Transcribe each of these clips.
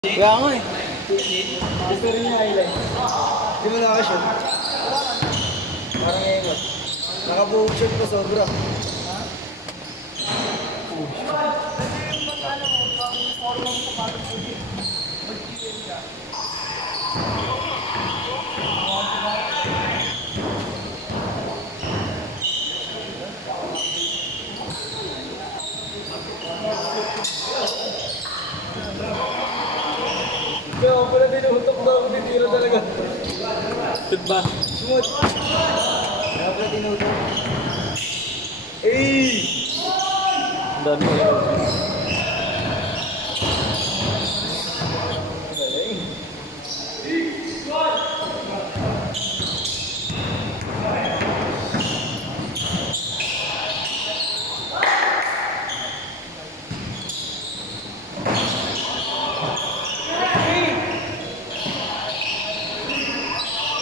Kaya nga eh. Gusto rin niya highlight. Hindi mo nakashoot. Parang ngayon. Nakabuhog shot ko sobra. Kaya ako pala dinuhutok daw ako titira talaga. Shoot ba? Smooth. Kaya ako pala dinuhutok. Eh! Ang dami ko yun.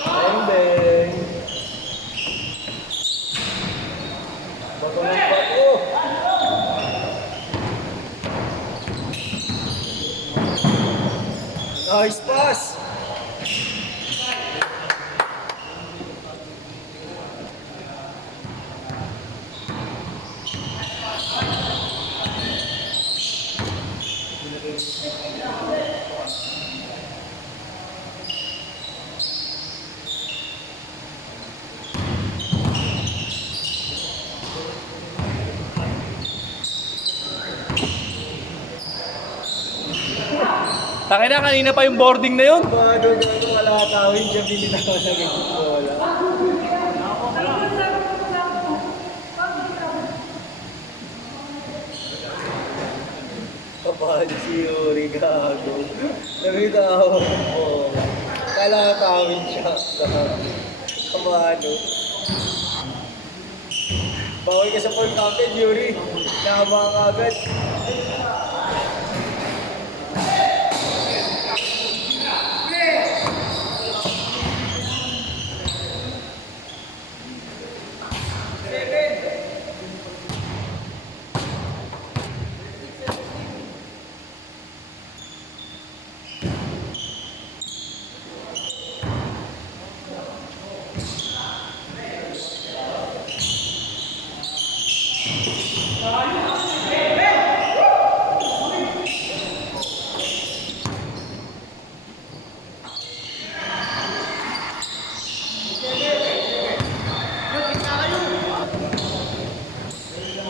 Bang bang! Bato ng bato! Nice pass! Tangin na, kanina pa yung boarding na yun. Bago gano'ng kalatawin siya binitaw na ganyan bola. Kapal si Yuri gago. Nabitaw ko. Kalatawin siya. Kamano. Bawal ka sa full counted, Yuri. Nahaba ka agad.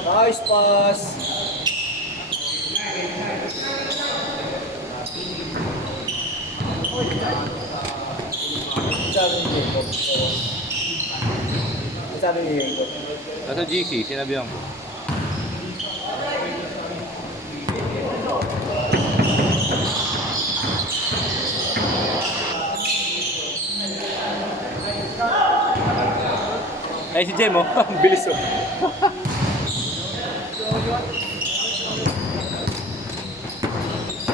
Nice pass. Sabi ni Jacob. Sabi ni Jacob. Nasa GC, sinabihan ko. Ay, si Jem, oh. Ang bilis, oh.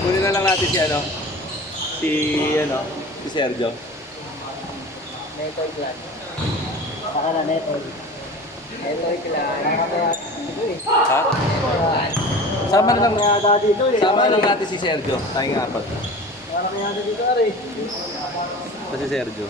Kunin na lang natin si Sergio. Netoy clan. Saka na Netoy. Netoy clan. Nakakaya ito eh. Ha? Sama na lang natin si Sergio. Tayong apat. Nakakaya dito ari. Ito si Sergio.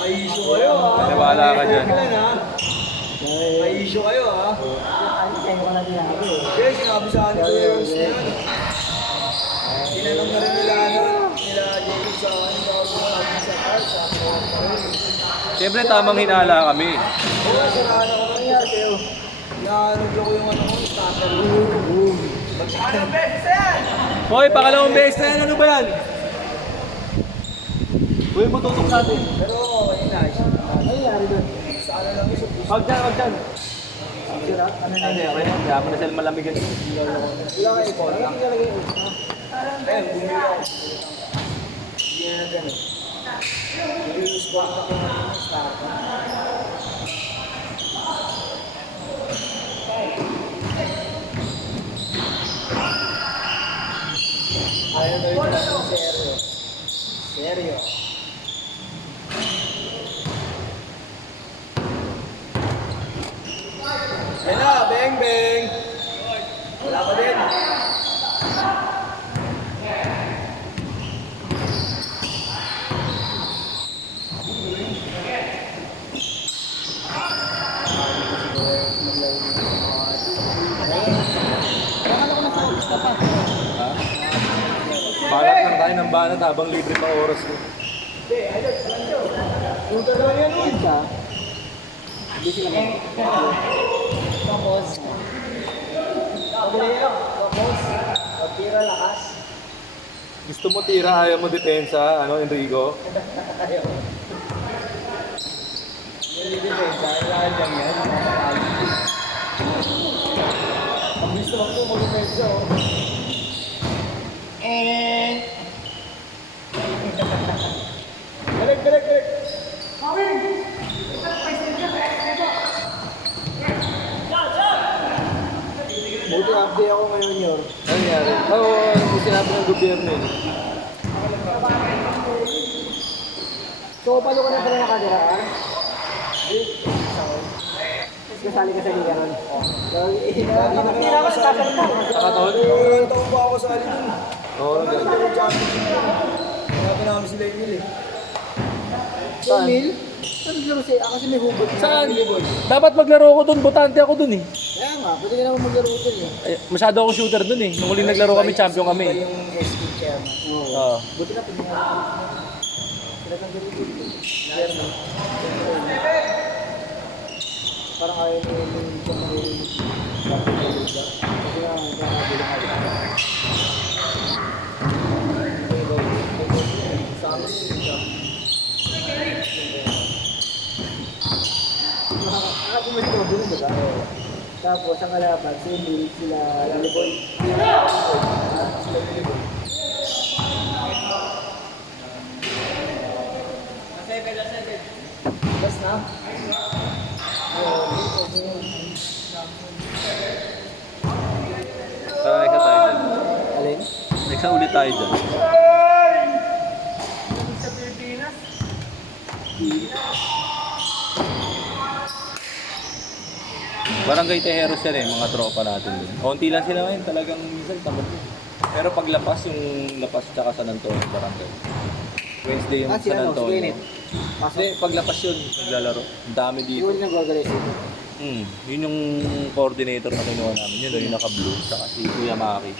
May issue kayo ah. Maniwala ka dyan. May issue kayo ah. Kaya sinabi sa akin ko yung yan. Tinanong na rin nila Jacob sa akin sa car sa Siyempre, tamang hinala kami. oo, sarahan ako kanina sa'yo. Naanuglo ko yung ano ko, starter. Anong beses yan? Hoy, pangalawang beses na yan. Ano ba yan? Uy, matutok natin. Pero okay na. Ano nangyari doon? Sa ano lang yung Wag dyan. sira? Ano na Hindi, okay na. Kaya mo na sila malamigan. Wala kayo po. Ano nalagay yung ayun, bumili ako. Hindi na ganun. Nag-use ko ako ng start. Bang, bang! Wala pa din. Ha? Banat lang tayo ng banat habang libre pa oras ko. Yung dalawa yan, yun. Hindi sila mag- Tapos, tapos, pagtira lakas. Gusto mo tira, ayaw mo depensa, ano, Enrico? Ayaw. Hindi depensa, kailangan lang yan. Ang gusto ko mag-depensa, oh. Galing, galing, galing. Buti update ako ngayon yun. Ano nangyari? Oo, yung sinabi ng gobyerno eh. So, paano ka na pala nakadiraan? Kasali ka sa liga ron. Nakatira ka sa sasalita. Nakatol? Ilang taon pa ako sa alin dun. Oo, Pagkalit ako ng championship. Hanapin namin sila Emil eh. So, Emil? Ano laro siya? Kasi may hugot. Saan? Dapat maglaro ako dun, botante ako dun eh. Kaya nga, pwede ka naman maglaro dun eh. Ay, masyado akong shooter dun eh. Nung huling naglaro kami, champion Iba kami. yung SK chairman. Oo. Buti na pwede nga. Talagang ganito dun. Chairman. Parang ayaw niya yung pamahirap. Kasi nga, nakakabili nga dito. Sa amin yun siya. Nakapumili ko dun, diba? Tapos, ang kalaban, si Emil, sila Liliboy. Sila Liliboy. Last na? Tara, next na tayo dyan. Alin? Next na ulit tayo dyan. Barangay Tejeros yan eh, mga tropa natin dun. Konti lang sila ngayon, talagang minsan tamad yun. Pero paglapas, yung lapas tsaka San Antonio barangay. Wednesday yung Si San ano, si Antonio. Kenneth. Hindi, paglapas yun, naglalaro. Ang dami Hindi dito. ko rin nag-organize ito. Yun yung coordinator na kinuha namin. Yun yung naka-blue, tsaka si Kuya Maki.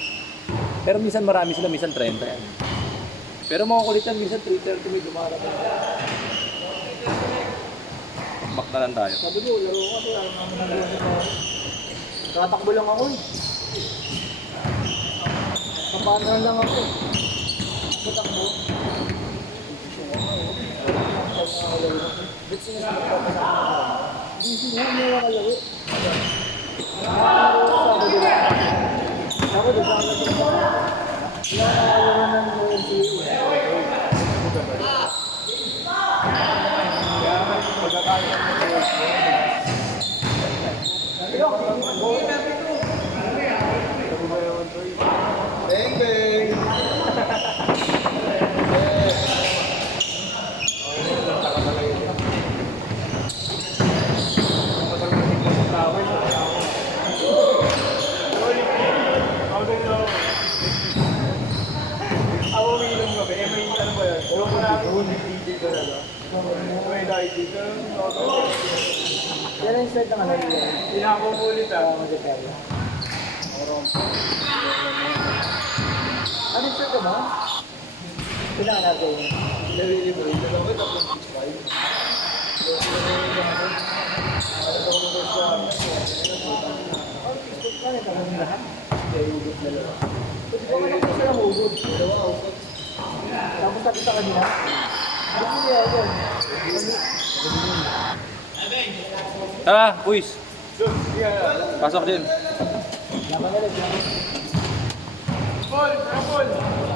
Pero minsan marami sila, minsan 30 yan. Pero mga kulit yan, minsan 3:30 may dumarating. Back na lang tayo. Sabi ko, laro ko kasi ayaw naman nagawa sa tao. Tatakbo lang ako eh. Kapanaran lang ako. Tatakbo. Ba't sinasabi ko pa sa akin? Hindi mo makalaro. Sabi ko, bakit ito? Wala na kalaro ng LCU. Bang, bang! Yan ang start ng ano yun. Pinakamulit Mag-repair. Ano yung start ka ba? Kailangan natin yun. Nalilibre. Dalawa, tapos 6'5". Ano yung tanong lahat? Pwede ko man ako sila mahugod. Tapos sabi sa kanila, ano niya yun? Tara, Uys! Pasok din. Laban na lang. Ball! Ball!